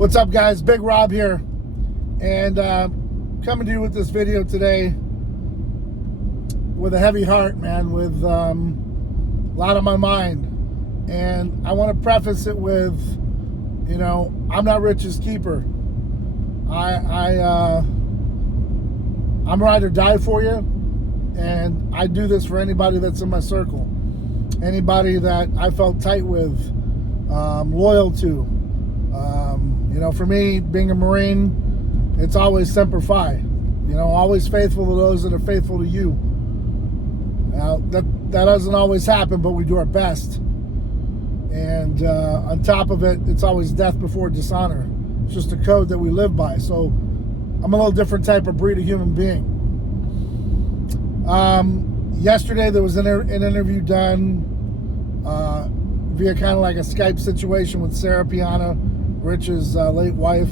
What's up, guys? Big Rob here, and coming to you with this video today with a heavy heart, man, with a lot on my mind. And I want to preface it with, I'm not Rich's keeper. I'm ride or die for you, and I do this for anybody that's in my circle, anybody that I felt tight with, loyal to. For me, being a Marine, it's always Semper Fi. Always faithful to those that are faithful to you. Now, that doesn't always happen, but we do our best. And on top of it, it's always death before dishonor. It's just a code that we live by. So I'm a little different type of breed of human being. Yesterday, there was an interview done via kind of like a Skype situation with Sara Piana, Rich's late wife,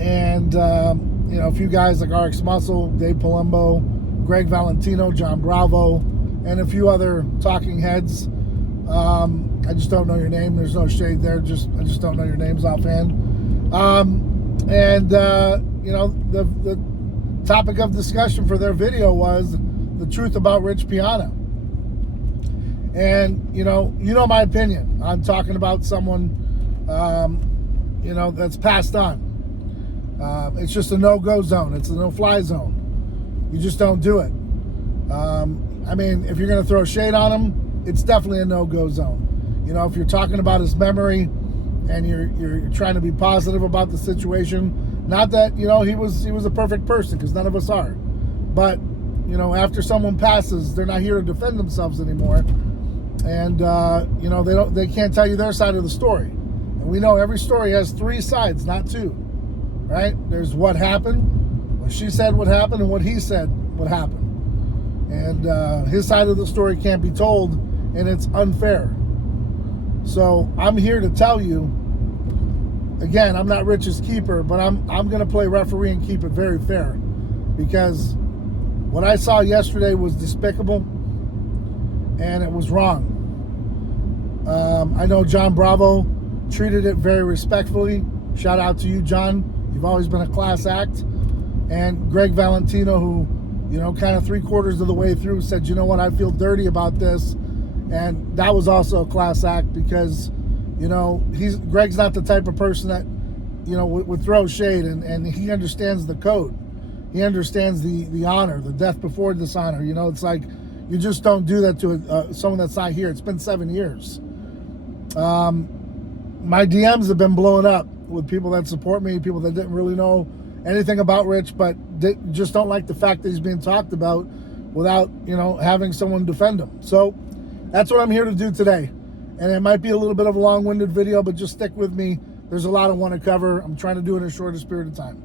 and a few guys like RX Muscle, Dave Palumbo, Greg Valentino, John Bravo, and a few other talking heads. I just don't know your name. There's no shade there. I just don't know your names offhand. The topic of discussion for their video was the truth about Rich Piana. And you know my opinion on talking about someone that's passed on. It's just a no-go zone. It's a no-fly zone. You just don't do it. If you're going to throw shade on him, it's definitely a no-go zone. If you're talking about his memory and you're trying to be positive about the situation, not that, he was a perfect person, because none of us are. But, after someone passes, they're not here to defend themselves anymore. And, they can't tell you their side of the story. And we know every story has three sides, not two, right? There's what happened, what she said would happen, and what he said would happen. And his side of the story can't be told, and it's unfair. So I'm here to tell you, again, I'm not Rich's keeper, but I'm going to play referee and keep it very fair, because what I saw yesterday was despicable, and it was wrong. I know John Bravo treated it very respectfully. Shout out to you, John. You've always been a class act. And Greg Valentino, who, kind of 3/4 of the way through, said, I feel dirty about this. And that was also a class act, because, Greg's not the type of person that, would throw shade, and he understands the code. He understands the honor, the death before dishonor. It's like, you just don't do that to someone that's not here. It's been 7 years. My DMs have been blowing up with people that support me, people that didn't really know anything about Rich, but just don't like the fact that he's being talked about without, having someone defend him. So that's what I'm here to do today. And it might be a little bit of a long-winded video, but just stick with me. There's a lot I want to cover. I'm trying to do it in a shortest period of time.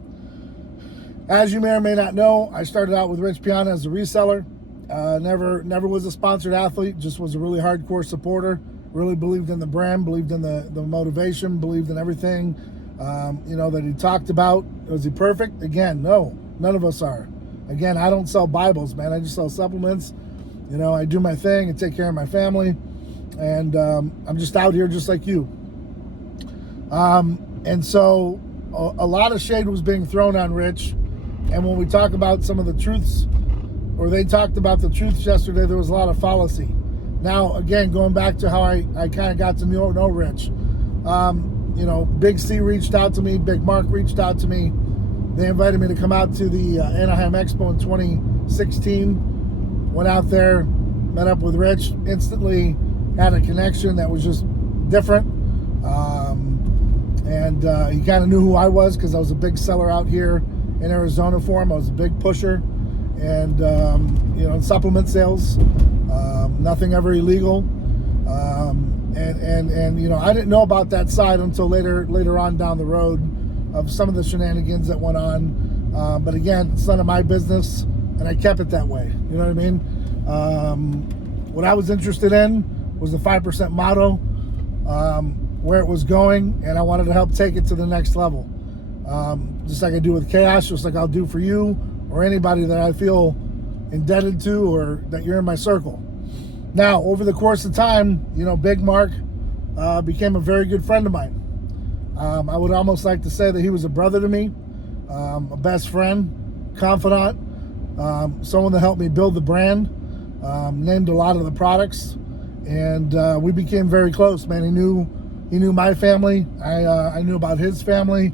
As you may or may not know, I started out with Rich Piana as a reseller. Never was a sponsored athlete, just was a really hardcore supporter. Really believed in the brand, believed in the motivation, believed in everything, that he talked about. Was he perfect? Again, no, none of us are. Again, I don't sell Bibles, man. I just sell supplements. I do my thing and take care of my family. And I'm just out here just like you. And so a lot of shade was being thrown on Rich. And when we talk about some of the truths, or they talked about the truths yesterday, there was a lot of fallacy. Now, again, going back to how I kind of got to know Rich, Big C reached out to me, Big Mark reached out to me. They invited me to come out to the Anaheim Expo in 2016. Went out there, met up with Rich, instantly had a connection that was just different. He kind of knew who I was, because I was a big seller out here in Arizona for him. I was a big pusher, and in supplement sales. Nothing ever illegal. I didn't know about that side until later on down the road, of some of the shenanigans that went on. But again, it's none of my business, and I kept it that way. You know what I mean? What I was interested in was the 5% motto, where it was going, and I wanted to help take it to the next level. Just like I do with Chaos, just like I'll do for you or anybody that I feel indebted to, or that you're in my circle. Now, over the course of time, Big Mark became a very good friend of mine. I would almost like to say that he was a brother to me, a best friend, confidant, someone that helped me build the brand, named a lot of the products, and we became very close, man. He knew my family. I knew about his family.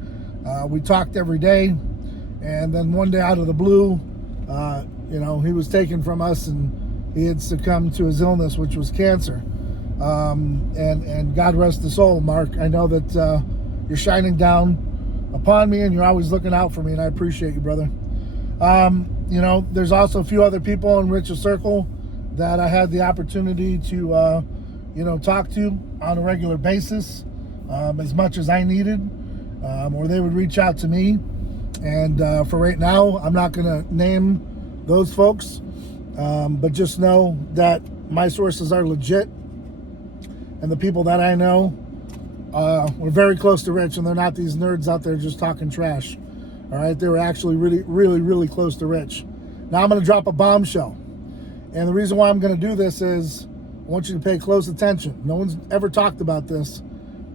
We talked every day, and then one day out of the blue, he was taken from us, and he had succumbed to his illness, which was cancer. And God rest his soul, Mark. I know that you're shining down upon me, and you're always looking out for me, and I appreciate you, brother. There's also a few other people in Rich's circle that I had the opportunity to, talk to on a regular basis, as much as I needed, or they would reach out to me. And for right now, I'm not going to name those folks, but just know that my sources are legit, and the people that I know were very close to Rich, and they're not these nerds out there just talking trash. All right, they were actually really, really, really close to Rich. Now I'm going to drop a bombshell, and the reason why I'm going to do this is I want you to pay close attention. No one's ever talked about this,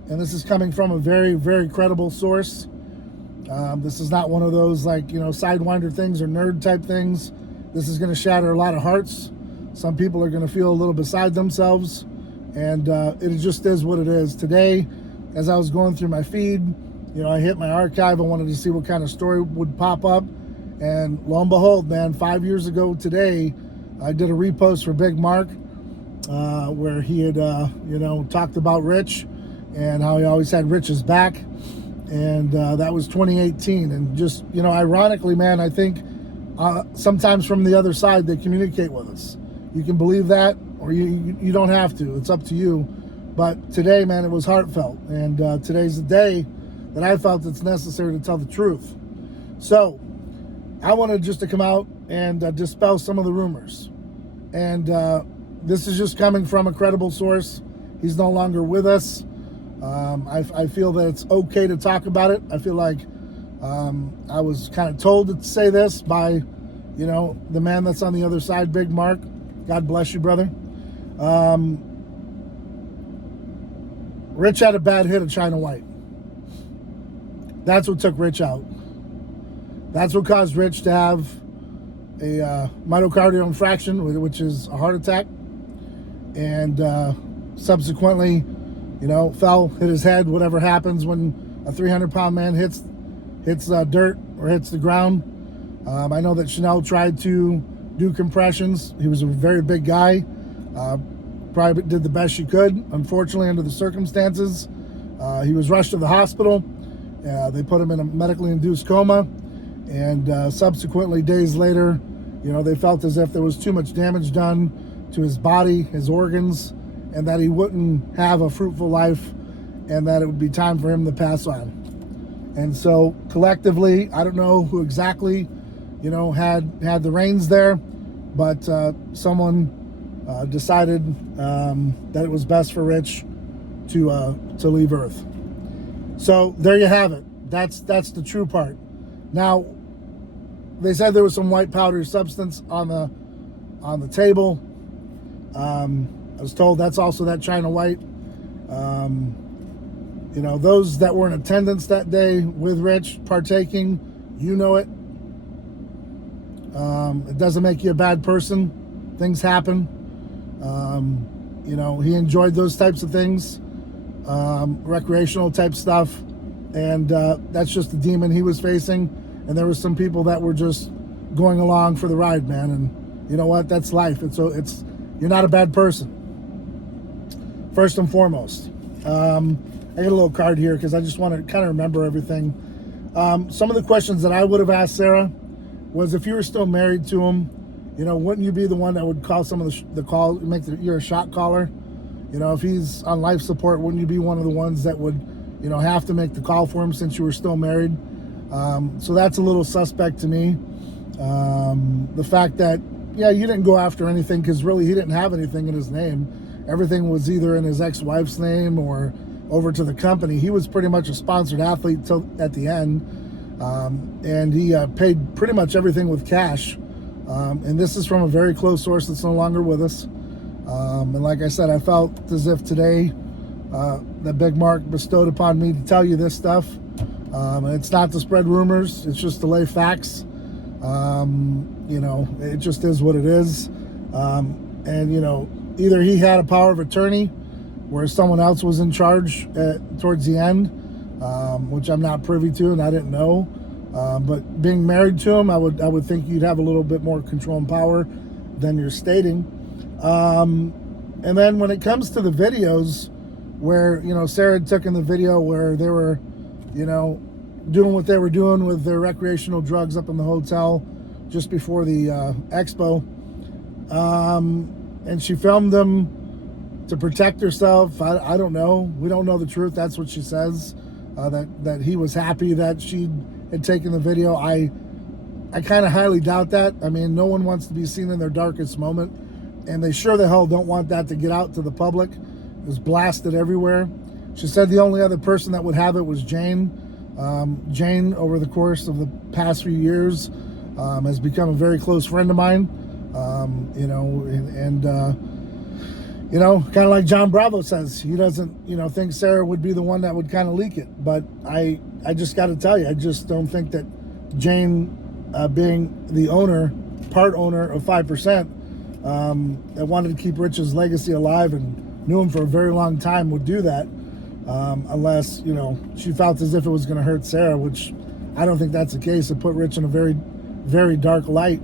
and this is coming from a very, very credible source. This is not one of those sidewinder things or nerd type things. This is going to shatter a lot of hearts. Some people are going to feel a little beside themselves, and it just is what it is. Today, as I was going through my feed, I hit my archive. I wanted to see what kind of story would pop up, and lo and behold, man, 5 years ago today, I did a repost for Big Mark, where he had, talked about Rich and how he always had Rich's back. And that was 2018. And just, ironically, man, I think sometimes from the other side, they communicate with us. You can believe that, or you don't have to. It's up to you. But today, man, it was heartfelt. And today's the day that I felt it's necessary to tell the truth. So I wanted just to come out and dispel some of the rumors. And this is just coming from a credible source. He's no longer with us. I feel that it's okay to talk about it. I feel like I was kind of told to say this by, the man that's on the other side, Big Mark. God bless you, brother. Rich had a bad hit of China White. That's what took Rich out. That's what caused Rich to have a myocardial infarction, which is a heart attack, and subsequently, fell, hit his head. Whatever happens when a 300-pound man hits dirt or hits the ground. I know that Chanel tried to do compressions. He was a very big guy. Probably did the best she could. Unfortunately, under the circumstances, he was rushed to the hospital. They put him in a medically induced coma, and subsequently, days later, they felt as if there was too much damage done to his body, his organs, and that he wouldn't have a fruitful life, and that it would be time for him to pass on. And so collectively, I don't know who exactly, had the reins there, but someone decided that it was best for Rich to leave Earth. So there you have it. That's the true part. Now, they said there was some white powdery substance on the table. I was told that's also that China White. Those that were in attendance that day with Rich partaking, it. It doesn't make you a bad person. Things happen. He enjoyed those types of things, recreational type stuff, and that's just the demon he was facing. And there were some people that were just going along for the ride, man. And you know what? That's life. You're not a bad person. First and foremost, I got a little card here because I just want to kind of remember everything. Some of the questions that I would have asked Sara was, if you were still married to him, wouldn't you be the one that would call some of the calls, you're a shot caller? If he's on life support, wouldn't you be one of the ones that would, have to make the call for him since you were still married? So that's a little suspect to me. The fact that, you didn't go after anything, because really he didn't have anything in his name. Everything was either in his ex-wife's name or over to the company. He was pretty much a sponsored athlete till at the end, and he paid pretty much everything with cash. And this is from a very close source that's no longer with us. And like I said, I felt as if today that Big Mark bestowed upon me to tell you this stuff. It's not to spread rumors. It's just to lay facts. You know, it just is what it is. And, you know, either he had a power of attorney where someone else was in charge towards the end, which I'm not privy to and I didn't know. But being married to him, I would think you'd have a little bit more control and power than you're stating. And then when it comes to the videos where, you know, Sara took in the video where they were, you know, doing what they were doing with their recreational drugs up in the hotel just before the expo. And she filmed them to protect herself. I don't know. We don't know the truth. That's what she says. That he was happy that she had taken the video. I kind of highly doubt that. I mean, no one wants to be seen in their darkest moment. And they sure the hell don't want that to get out to the public. It was blasted everywhere. She said the only other person that would have it was Jane. Jane, over the course of the past few years, has become a very close friend of mine. You know, you know, kind of like John Bravo says, he doesn't, you know, think Sara would be the one that would kind of leak it. But I just got to tell you, I just don't think that Jane, being the owner, part owner of 5%, that wanted to keep Rich's legacy alive and knew him for a very long time, would do that. Unless, you know, she felt as if it was going to hurt Sara, which I don't think that's the case. It put Rich in a very, very dark light.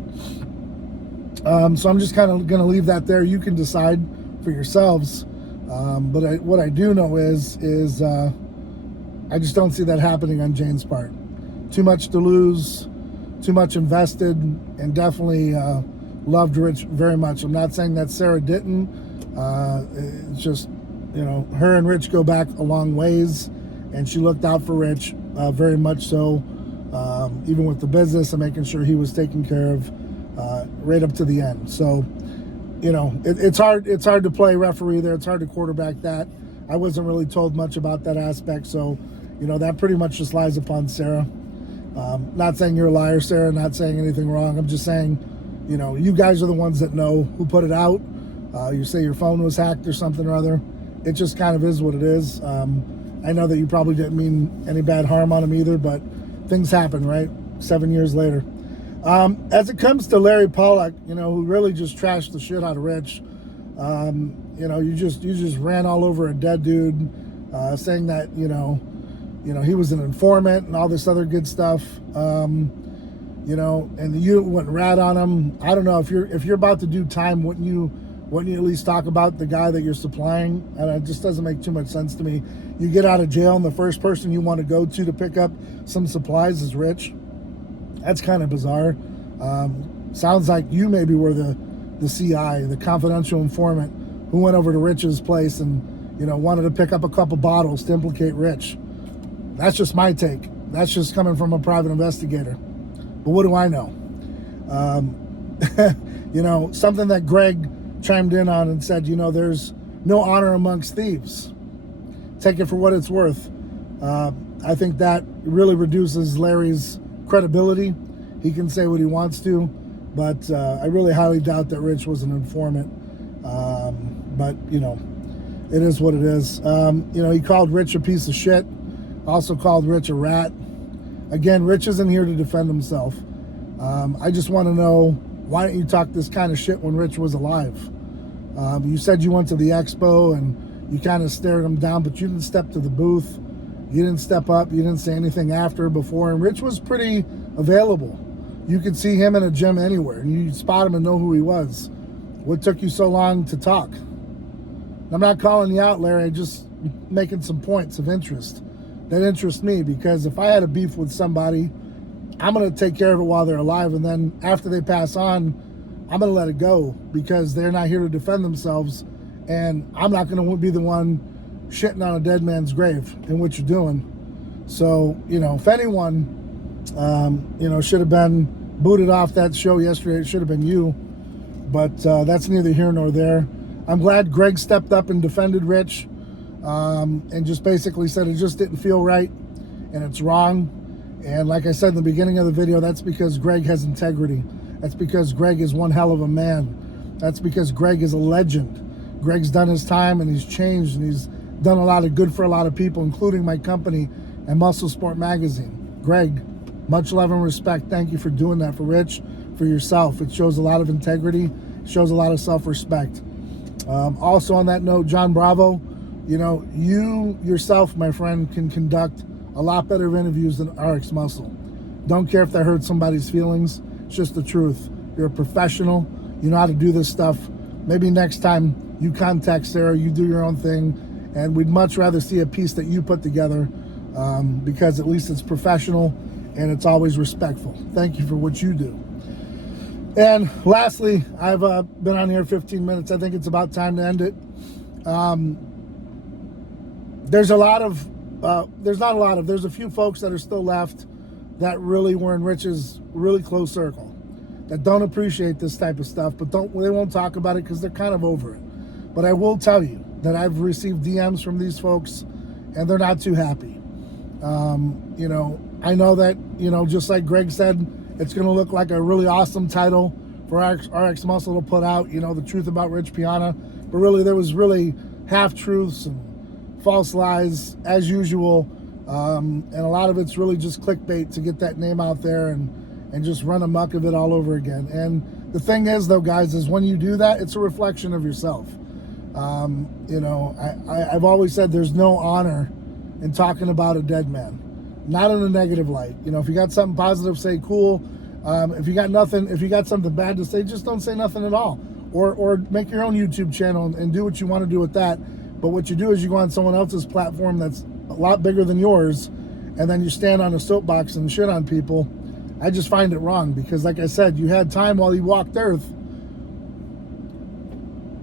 So I'm just kind of going to leave that there. You can decide for yourselves. But what I do know is I just don't see that happening on Jane's part. Too much to lose, too much invested, and definitely loved Rich very much. I'm not saying that Sara didn't. It's just, you know, her and Rich go back a long ways, and she looked out for Rich very much so, even with the business and making sure he was taken care of right up to the end. So, you know, it's hard to play referee there. It's hard to quarterback that. I wasn't really told much about that aspect, so, you know, that pretty much just lies upon Sara. Not saying you're a liar, Sara, not saying anything wrong. I'm just saying, you know, you guys are the ones that know who put it out. You say your phone was hacked or something or other. It just kind of is what it is. I know that you probably didn't mean any bad harm on him either, but things happen, right? 7 years later. As it comes to Larry Pollock, you know, who really just trashed the shit out of Rich. You know, you just ran all over a dead dude, saying that, you know, he was an informant and all this other good stuff. You know, and you went rat on him. I don't know, if you're about to do time, wouldn't you at least talk about the guy that you're supplying? And it just doesn't make too much sense to me. You get out of jail and the first person you want to go to pick up some supplies is Rich. That's kind of bizarre. Sounds like you maybe were the CI, the confidential informant, who went over to Rich's place and, you know, wanted to pick up a couple bottles to implicate Rich. That's just my take. That's just coming from a private investigator. But what do I know? You know, something that Greg chimed in on and said, you know, there's no honor amongst thieves. Take it for what it's worth. I think that really reduces Larry's credibility. He can say what he wants to, but I really highly doubt that Rich was an informant. But, you know, it is what it is. You know, he called Rich a piece of shit. Also called Rich a rat. Again, Rich isn't here to defend himself. I just want to know, why didn't you talk this kind of shit when Rich was alive? You said you went to the expo and you kind of stared him down, but you didn't step to the booth. You didn't step up. You didn't say anything after or before. And Rich was pretty available. You could see him in a gym anywhere, and you'd spot him and know who he was. What took you so long to talk? I'm not calling you out, Larry. I'm just making some points of interest that interest me, because if I had a beef with somebody, I'm going to take care of it while they're alive, and then after they pass on, I'm going to let it go, because they're not here to defend themselves, and I'm not going to be the one shitting on a dead man's grave in what you're doing. So, you know, if anyone, you know, should have been booted off that show yesterday, it should have been you. But that's neither here nor there. I'm glad Greg stepped up and defended Rich, and just basically said it just didn't feel right and it's wrong. And like I said in the beginning of the video, that's because Greg has integrity. That's because Greg is one hell of a man. That's because Greg is a legend. Greg's done his time and he's changed and he's done a lot of good for a lot of people, including my company and Muscle Sport Magazine. Greg, much love and respect. Thank you for doing that for Rich, for yourself. It shows a lot of integrity, shows a lot of self-respect. Also on that note, John Bravo, you yourself, my friend, can conduct a lot better interviews than RX Muscle. Don't care if that hurts somebody's feelings. It's just the truth. You're a professional. You know how to do this stuff. Maybe next time you contact Sara, you do your own thing, and we'd much rather see a piece that you put together because at least it's professional and it's always respectful. Thank you for what you do. And lastly, I've been on here 15 minutes. I think it's about time to end it. There's a few folks that are still left that really were in Rich's really close circle, that don't appreciate this type of stuff, but they won't talk about it because they're kind of over it. But I will tell you that I've received DMs from these folks, and they're not too happy. I know that, just like Greg said, it's going to look like a really awesome title for RX Muscle to put out, the truth about Rich Piana. But really, there was really half-truths and false lies, as usual. And a lot of it's really just clickbait to get that name out there and just run amok of it all over again. And the thing is, though, guys, is when you do that, it's a reflection of yourself. I've always said there's no honor in talking about a dead man. Not in a negative light. If you got something positive, say cool. If you got something bad to say, just don't say nothing at all. Or make your own YouTube channel and do what you want to do with that. But what you do is you go on someone else's platform that's a lot bigger than yours, and then you stand on a soapbox and shit on people. I just find it wrong because, like I said, you had time while you walked Earth.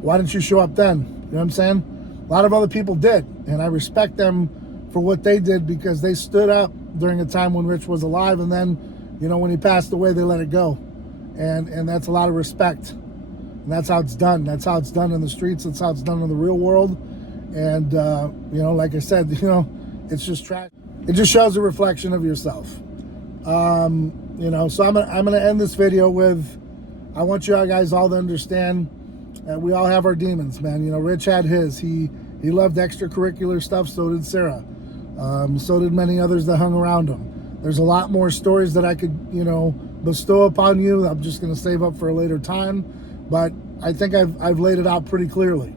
Why didn't you show up then? You know what I'm saying? A lot of other people did, and I respect them for what they did because they stood up during a time when Rich was alive, and then, when he passed away, they let it go. And that's a lot of respect. And that's how it's done. That's how it's done in the streets. That's how it's done in the real world. And, like I said, it's just trash. It just shows a reflection of yourself. So I'm gonna end this video with, I want you guys all to understand that we all have our demons, man. Rich had his. He loved extracurricular stuff. So did Sara. So did many others that hung around him. There's a lot more stories that I could, bestow upon you. I'm just gonna save up for a later time, but I think I've laid it out pretty clearly.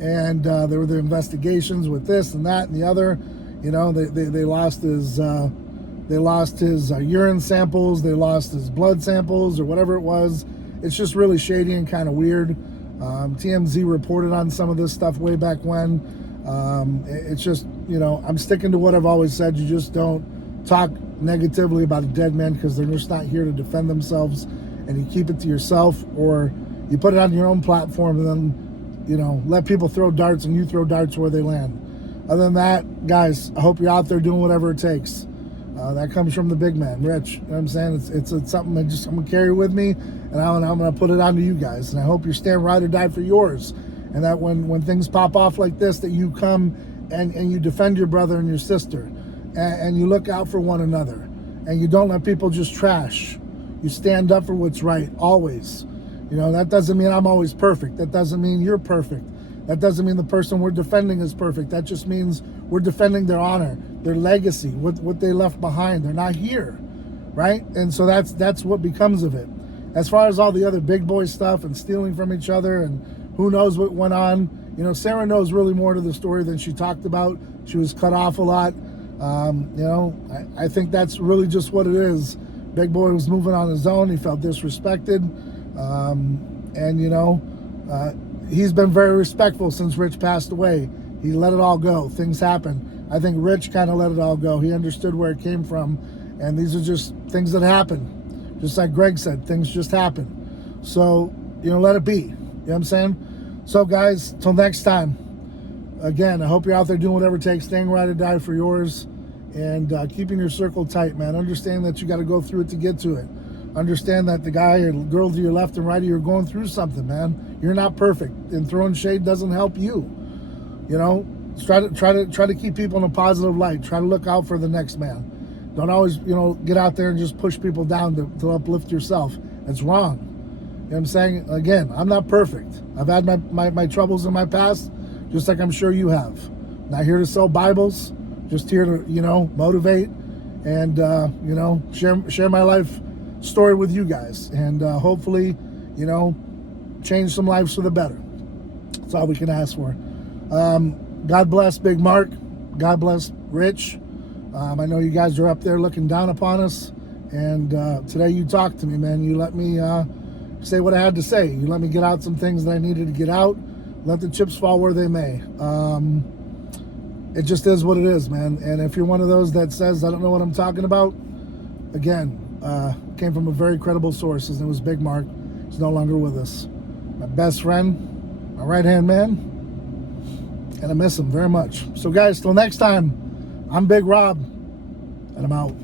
And there were the investigations with this and that and the other. They lost his urine samples, they lost his blood samples or whatever it was. It's just really shady and kind of weird. TMZ reported on some of this stuff way back when. It's just, I'm sticking to what I've always said. You just don't talk negatively about a dead man because they're just not here to defend themselves, and you keep it to yourself, or you put it on your own platform and then let people throw darts and you throw darts where they land. Other than that, guys, I hope you're out there doing whatever it takes. That comes from the big man, Rich. You know what I'm saying? It's something I'm going to carry with me, and I'm going to put it onto you guys. And I hope you stand ride or die for yours. And that when things pop off like this, that you come and you defend your brother and your sister. And you look out for one another. And you don't let people just trash. You stand up for what's right, always. That doesn't mean I'm always perfect. That doesn't mean you're perfect. That doesn't mean the person we're defending is perfect. That just means we're defending their honor, their legacy, what they left behind. They're not here, right? And so that's what becomes of it. As far as all the other big boy stuff and stealing from each other and who knows what went on, Sara knows really more to the story than she talked about. She was cut off a lot. I think that's really just what it is. Big boy was moving on his own. He felt disrespected. He's been very respectful since Rich passed away. He let it all go. Things happen. I think Rich kind of let it all go. He understood where it came from. And these are just things that happen. Just like Greg said, things just happen. So, let it be. You know what I'm saying? So, guys, till next time. Again, I hope you're out there doing whatever it takes, staying ride or die for yours, and keeping your circle tight, man. Understand that you got to go through it to get to it. Understand that the guy or girl to your left and right of you are going through something, man. You're not perfect, and throwing shade doesn't help you. Try to keep people in a positive light. Try to look out for the next man. Don't always, get out there and just push people down to uplift yourself. It's wrong. You know what I'm saying? Again, I'm not perfect. I've had my troubles in my past, just like I'm sure you have. Not here to sell Bibles, just here to, motivate and, share my life story with you guys. And hopefully, change some lives for the better. That's all we can ask for. God bless Big Mark. God bless Rich. I know you guys are up there looking down upon us. And today you talked to me, man. You let me say what I had to say. You let me get out some things that I needed to get out. Let the chips fall where they may. It just is what it is, man. And if you're one of those that says, I don't know what I'm talking about, again, came from a very credible source. His name was Big Mark. He's no longer with us. My best friend, my right-hand man, and I miss him very much. So, guys, till next time, I'm Big Rob, and I'm out.